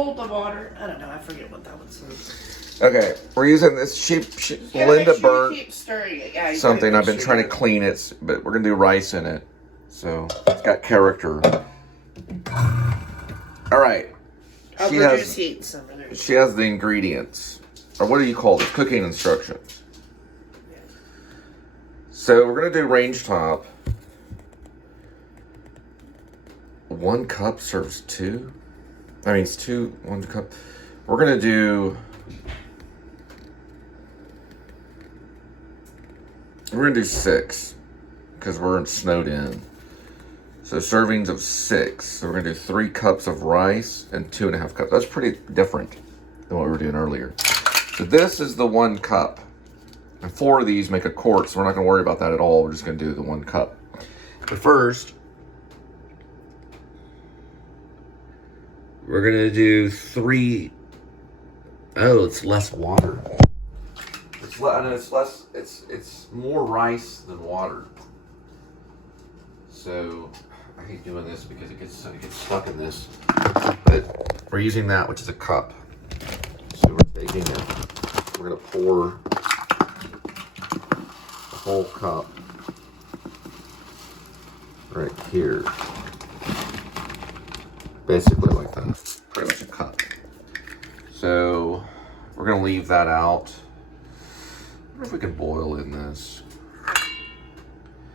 Hold the water. I don't know. I forget what that one says. Okay, we're using this cheap Linda burnt keep stirring it. Yeah, something. I've been trying to clean it, but we're gonna do rice in it, so it's got character. All right. She has the ingredients, or what do you call it? Cooking instructions. So we're gonna do range top. 1 cup serves 2. I mean, it's 1 cup. We're gonna do. We're gonna do 6 because we're snowed in. So servings of 6. So we're gonna do 3 cups of rice and 2.5 cups. That's pretty different than what we were doing earlier. So this is the 1 cup. And 4 of these make a quart, so we're not gonna worry about that at all. We're just gonna do the 1 cup. But first, we're gonna do 3. Oh, it's less water. I know it's less. It's more rice than water. So I hate doing this because it gets stuck in this. But we're using that, which is a cup. So we're taking it. We're gonna pour a whole cup right here. Basically like that. Pretty much a cup. So we're gonna leave that out. I wonder if we can boil in this.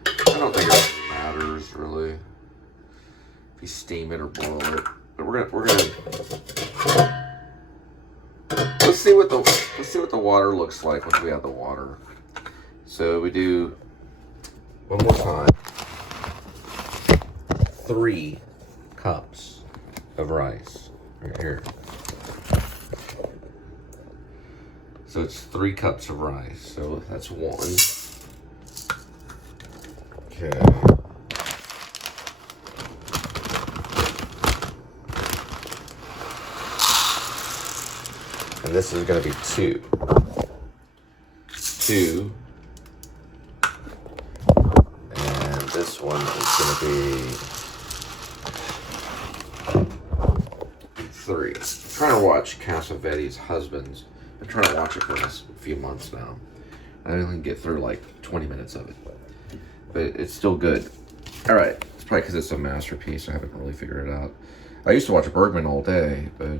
I don't think it matters really if you steam it or boil it. But we're gonna let's see what the water looks like once we have the water. So we do one more time. 3 cups of rice right here. So it's 3 cups of rice. So that's 1. Okay. And this is going to be 2. 2. And this one is going to be 3. I'm trying to watch Cassavetes' Husbands. I've been trying to watch it for a few months now. I only can get through like 20 minutes of it. But it's still good. All right. It's probably because it's a masterpiece. I haven't really figured it out. I used to watch Bergman all day, but...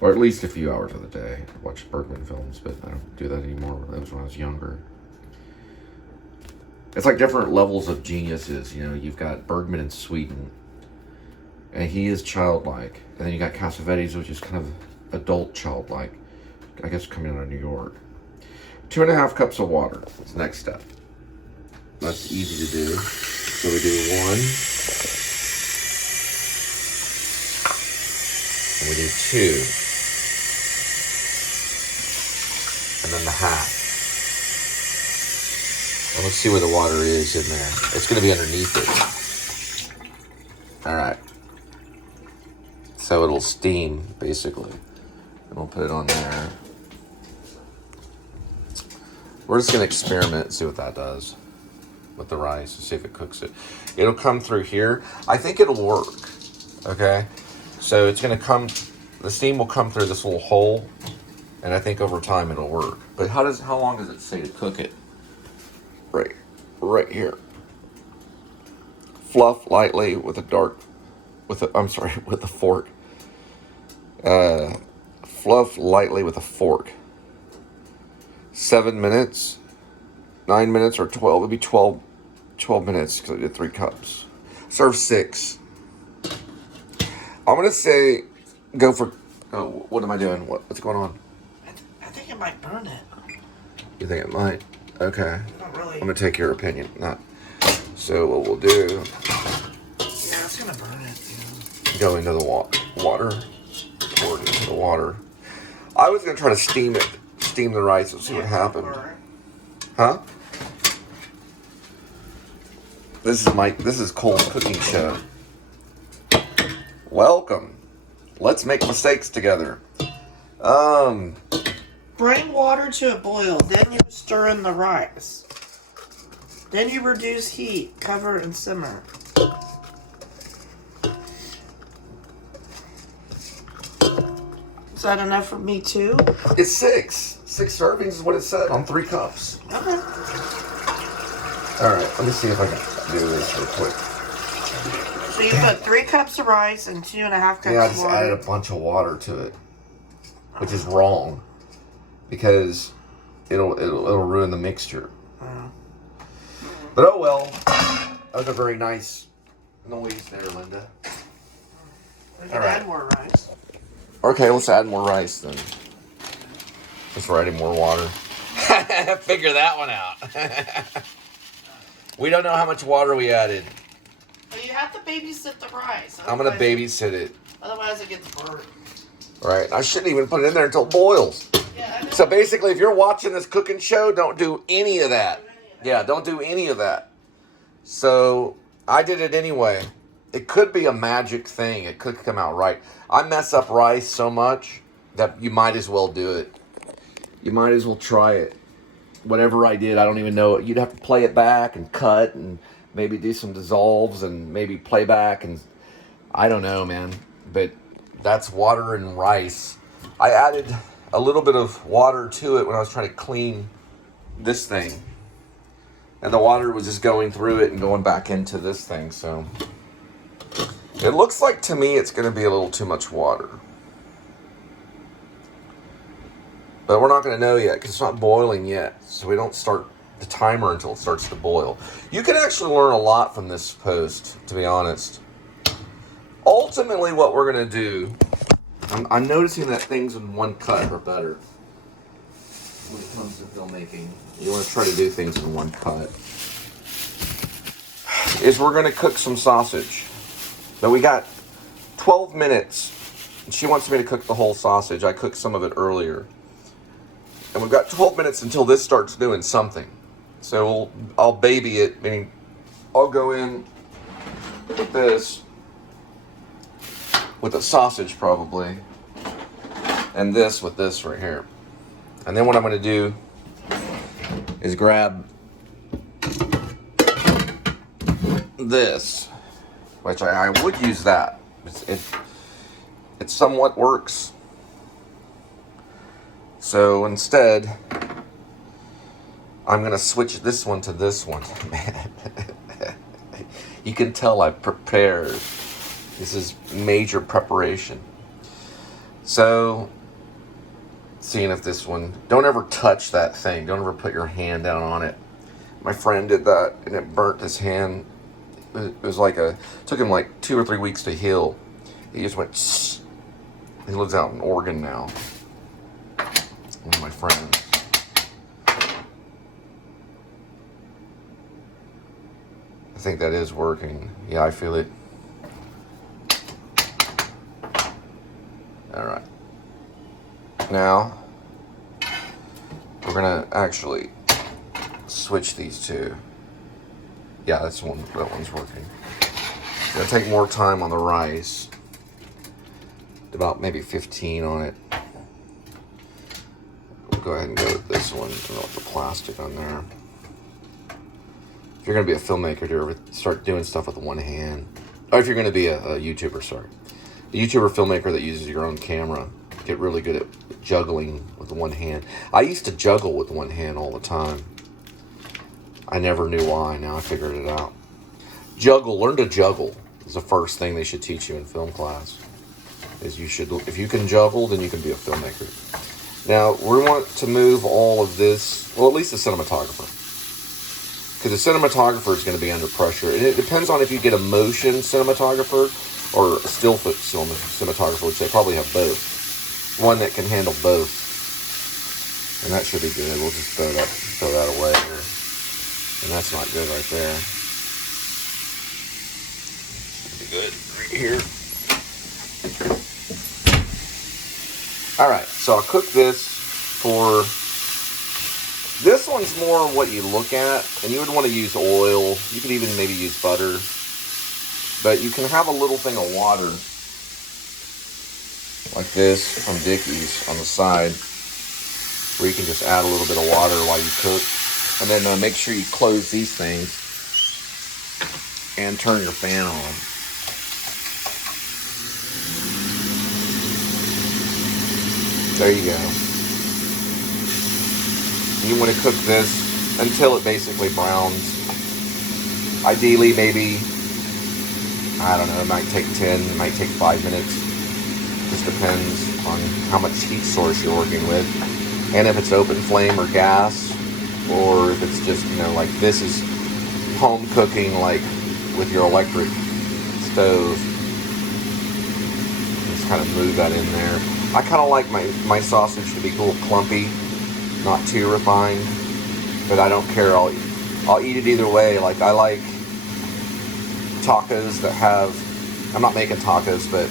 or at least a few hours of the day. I watch Bergman films, but I don't do that anymore. That was when I was younger. It's like different levels of geniuses. You know, you've got Bergman in Sweden. And he is childlike. And then you got Cassavetes, which is kind of adult childlike. I guess coming out of New York. 2.5 cups of water. That's the next step. That's easy to do. So we do 1. And we do 2. And then the half. And let's see where the water is in there. It's going to be underneath it. Alright. So it'll steam, basically. And we'll put it on there. We're just going to experiment and see what that does with the rice and see if it cooks it. It'll come through here. I think it'll work. Okay? So it's going to come, the steam will come through this little hole, and I think over time it'll work. But how long does it say to cook it? Right here. Fluff lightly with a fork. Fluff lightly with a fork. 7 minutes, 9 minutes, or 12. It'll be 12 minutes because I did 3 cups. Serve 6. I'm gonna say go for. Oh, what am I doing? What's going on? I think it might burn it. You think it might? Okay. Not really. I'm gonna take your opinion. Not. So what we'll do? Yeah, it's gonna burn it. Go into the water. Pour it into the water. I was gonna try to steam it. Steam the rice and see what happened. Huh? This is Cole's cooking show. Welcome. Let's make mistakes together. Bring water to a boil, then you stir in the rice. Then you reduce heat, cover and simmer. Is that enough for me too? It's 6. 6 servings is what it said on 3 cups. Okay. All right, let me see if I can do this real quick. So you put 3 cups of rice and 2.5 cups of water. Yeah, I just added a bunch of water to it, which is wrong because it'll ruin the mixture. But oh well. That was a very nice noise there, Linda. We can add more rice. Okay, let's add more rice then. Since we're adding more water. Figure that one out. We don't know how much water we added. But you have to babysit the rice. I'm going to babysit it. Otherwise it gets burnt. Right. I shouldn't even put it in there until it boils. Yeah, I know. So basically, if you're watching this cooking show, don't do any of that. Yeah, don't do any of that. So I did it anyway. It could be a magic thing. It could come out right. I mess up rice so much that you might as well do it. You might as well try it. Whatever I did, I don't even know. You'd have to play it back and cut and maybe do some dissolves and maybe play back. And I don't know, man. But that's water and rice. I added a little bit of water to it when I was trying to clean this thing. And the water was just going through it and going back into this thing. So it looks like to me it's going to be a little too much water. But we're not going to know yet because it's not boiling yet. So we don't start the timer until it starts to boil. You can actually learn a lot from this post, to be honest. Ultimately, what we're going to do, I'm noticing that things in one cut are better when it comes to filmmaking. You want to try to do things in one cut. Is we're going to cook some sausage. But we got 12 minutes. She wants me to cook the whole sausage. I cooked some of it earlier. And we've got 12 minutes until this starts doing something. So I'll baby it, meaning I'll go in with this, with the sausage probably, and this with this right here. And then what I'm going to do is grab this, which I would use that. It somewhat works. So instead, I'm going to switch this one to this one. You can tell I've prepared. This is major preparation. So, seeing if this one, don't ever touch that thing. Don't ever put your hand down on it. My friend did that and it burnt his hand. It was like took him like 2 or 3 weeks to heal. He just went, shh. He lives out in Oregon now. One of my friends. I think that is working. Yeah, I feel it. All right. Now, we're gonna actually switch these two. Yeah, that one's working. Gonna take more time on the rice. About maybe 15 on it. We'll go ahead and go with this one. Turn off the plastic on there. If you're gonna be a filmmaker, do start doing stuff with one hand. Or if you're gonna be a YouTuber, sorry. A YouTuber filmmaker that uses your own camera, get really good at juggling with one hand. I used to juggle with one hand all the time. I never knew why. Now I figured it out. Juggle, learn to juggle is the first thing they should teach you in film class. Is you should, if you can juggle, then you can be a filmmaker. Now we want to move all of this. Well, at least the cinematographer. Because the cinematographer is going to be under pressure. And it depends on if you get a motion cinematographer or a still cinematographer, which they probably have both. One that can handle both. And that should be good. We'll just throw that away here. And that's not good right there. Should be good right here. Alright, so I'll cook this for... This one's more what you look at, and you would want to use oil. You could even maybe use butter. But you can have a little thing of water, like this from Dickies on the side, where you can just add a little bit of water while you cook. And then make sure you close these things and turn your fan on. There you go. You want to cook this until it basically browns. Ideally, maybe, I don't know, it might take 10, it might take 5 minutes. Just depends on how much heat source you're working with. And if it's open flame or gas, or if it's just, you know, like this is home cooking, like with your electric stove. Just kind of move that in there. I kind of like my sausage to be a little clumpy, not too refined, but I don't care. I'll eat it either way. Like I like tacos that have, I'm not making tacos, but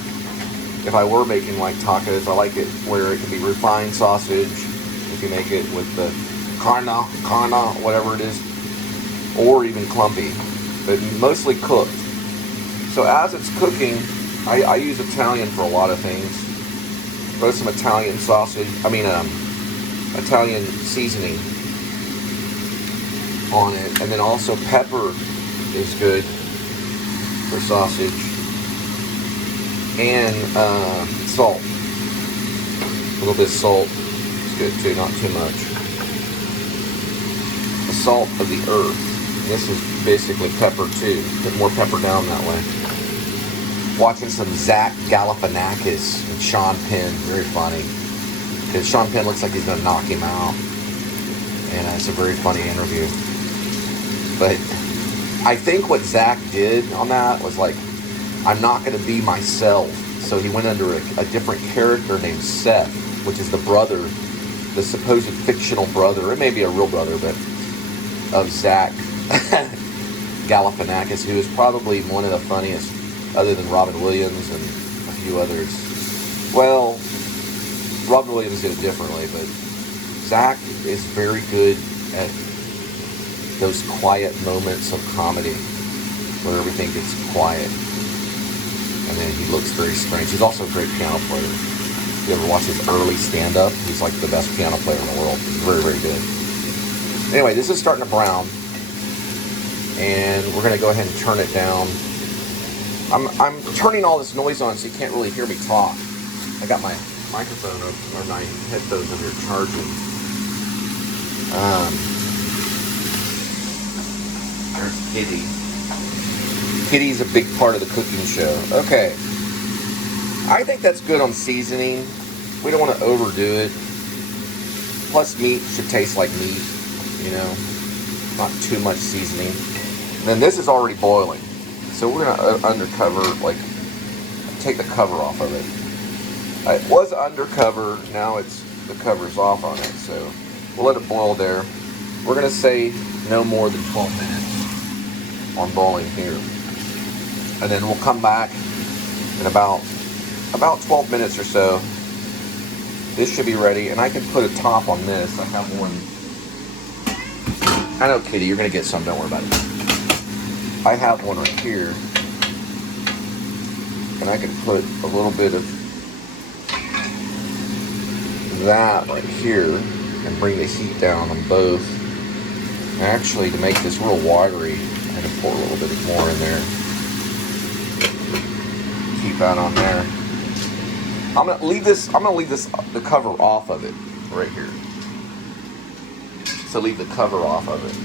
if I were making like tacos, I like it where it can be refined sausage. If you make it with the carne, whatever it is, or even clumpy, but mostly cooked. So as it's cooking, I use Italian for a lot of things. Throw some Italian sausage, Italian seasoning on it, and then also pepper is good for sausage, and salt. A little bit of salt is good too, not too much. The salt of the earth. This is basically pepper too. Put more pepper down that way. Watching some Zach Galifianakis and Sean Penn, very funny. Because Sean Penn looks like he's going to knock him out. And it's a very funny interview. But I think what Zach did on that was like, I'm not going to be myself. So he went under a different character named Seth, which is the brother, the supposed fictional brother, it may be a real brother, but of Zach Galifianakis, who is probably one of the funniest, other than Robin Williams and a few others. Well, Robin Williams did it differently, but Zach is very good at those quiet moments of comedy where everything gets quiet. And then he looks very strange. He's also a great piano player. If you ever watch his early stand-up, he's like the best piano player in the world. He's very, very good. Anyway, this is starting to brown. And we're going to go ahead and turn it down. I'm turning all this noise on so you can't really hear me talk. I got my microphone up, or my headphones over here charging. There's Kitty. Kitty's a big part of the cooking show. Okay. I think that's good on seasoning. We don't want to overdo it. Plus, meat should taste like meat, you know. Not too much seasoning. And then this is already boiling. So we're going to undercover, like, take the cover off of it. It was undercover, now the cover's off on it, so we'll let it boil there. We're going to say no more than 12 minutes on boiling here. And then we'll come back in about 12 minutes or so. This should be ready, and I can put a top on this. I have one. I know, Kitty, you're going to get some, don't worry about it. I have one right here, and I can put a little bit of that right here and bring the heat down on both. Actually, to make this real watery, I can pour a little bit more in there. Keep that on there. I'm gonna leave the cover off of it right here. So leave the cover off of it.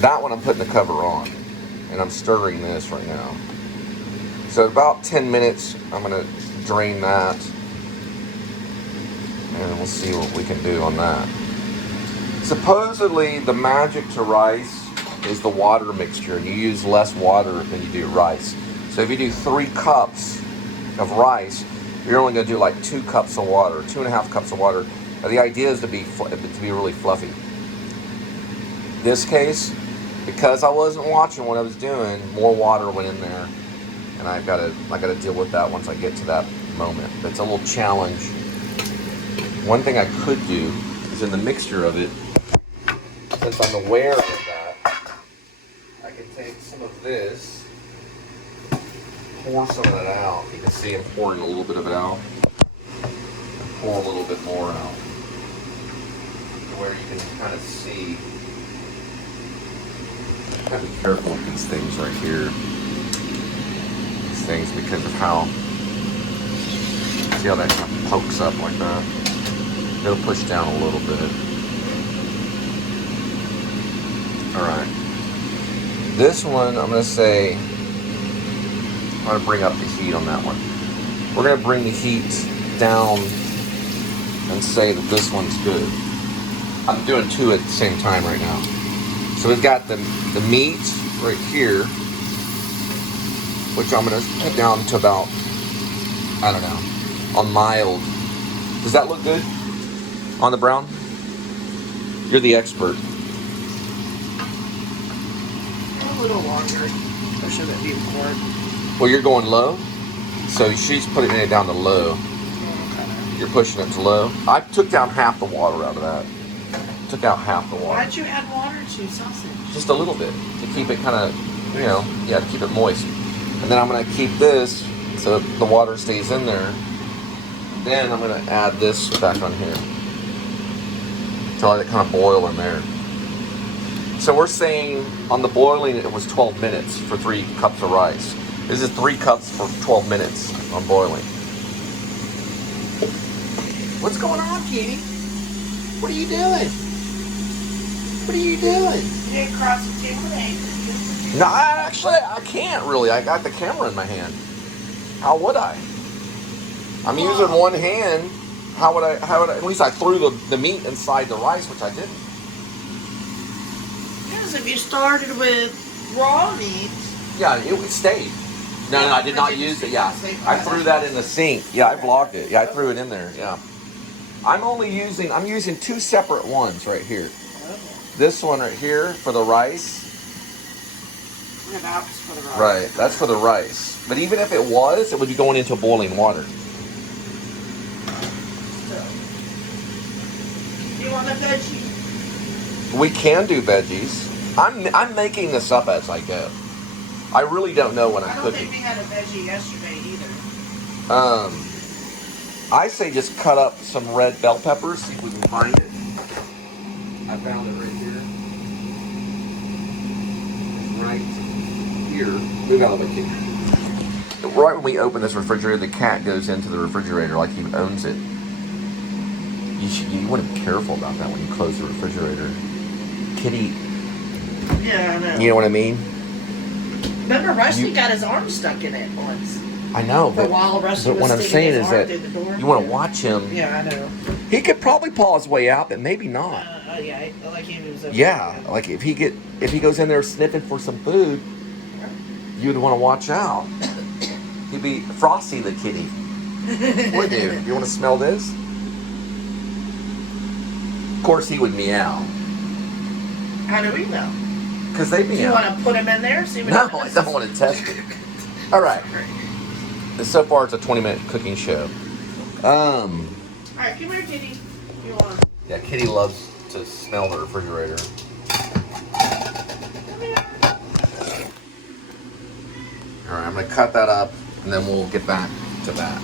That one I'm putting the cover on, and I'm stirring this right now. So about 10 minutes, I'm gonna drain that, and we'll see what we can do on that. Supposedly, the magic to rice is the water mixture, and you use less water than you do rice. So if you do 3 cups of rice, you're only gonna do like 2 cups of water, 2.5 cups of water. Now, the idea is to be really fluffy. In this case, because I wasn't watching what I was doing, more water went in there, and I gotta deal with that once I get to that moment. But it's a little challenge. One thing I could do is in the mixture of it, since I'm aware of that, I can take some of this, pour some of that out. You can see I'm pouring a little bit of it out, and pour a little bit more out, where you can kind of see. I have to be careful with these things right here. These things, because of how See how that kind of pokes up like that? It'll push down a little bit. Alright. This one, I'm going to say, I'm going to bring up the heat on that one. We're going to bring the heat down and say that this one's good. I'm doing two at the same time right now. So we've got the meat right here, which I'm going to put down to about, I don't know, on mild. Does that look good on the brown? You're the expert. A little longer. Or should it be more? Well, you're going low, so she's putting it down to low. Okay. You're pushing it to low. I took down half the water out of that. Took out half the water. Why'd you add water to sausage? Just a little bit to keep it kind of, you know, yeah, to keep it moist. And then I'm going to keep this so the water stays in there. Then I'm going to add this back on here to let it kind of boil in there. So we're saying on the boiling it was 12 minutes for 3 cups of rice. This is 3 cups for 12 minutes on boiling. What's going on, Katie? What are you doing? What are you doing? You didn't cross the table today. No, I can't really. I got the camera in my hand. How would I? I'm using one hand. How would I, at least I threw the meat inside the rice, which I didn't. Because if you started with raw meat. Yeah, it stayed. No, I did not use it. Yeah, I threw that in the sink. Yeah, I vlogged it. Yeah, I threw it in there. Yeah. I'm using 2 separate ones right here. This one right here for the rice. Yeah, that was for the rice. Right, that's for the rice. But even if it was, it would be going into boiling water. Do you want a veggie? We can do veggies. I'm making this up as I go. I really don't know when I'm I don't cooking. think we had a veggie yesterday either. I say just cut up some red bell peppers, see if we can find it. I found it right here. It's right here. Move out of the kitchen. Right when we open this refrigerator, the cat goes into the refrigerator like he owns it. You want to be careful about that when you close the refrigerator. Kitty. Yeah, I know. You know what I mean? Remember, Rusty got his arm stuck in it once. I know, For a while, Rusty was what I'm sticking saying his is arm that through the door. you want to watch him. Yeah, I know. He could probably paw his way out, but maybe not. Yeah, like he was over Yeah, there. like if he goes in there sniffing for some food, you'd want to watch out. He'd be Frosty the kitty. Would you? You want to smell this? Of course, he would meow. How do we know? Because they Do you meow. want to put him in there? See what No, happens? I don't want to test it. All right. So far, it's a 20-minute cooking show. All right, come here, Kitty. You want? Yeah, Kitty loves to smell the refrigerator. Come here. All right, I'm going to cut that up, and then we'll get back to that.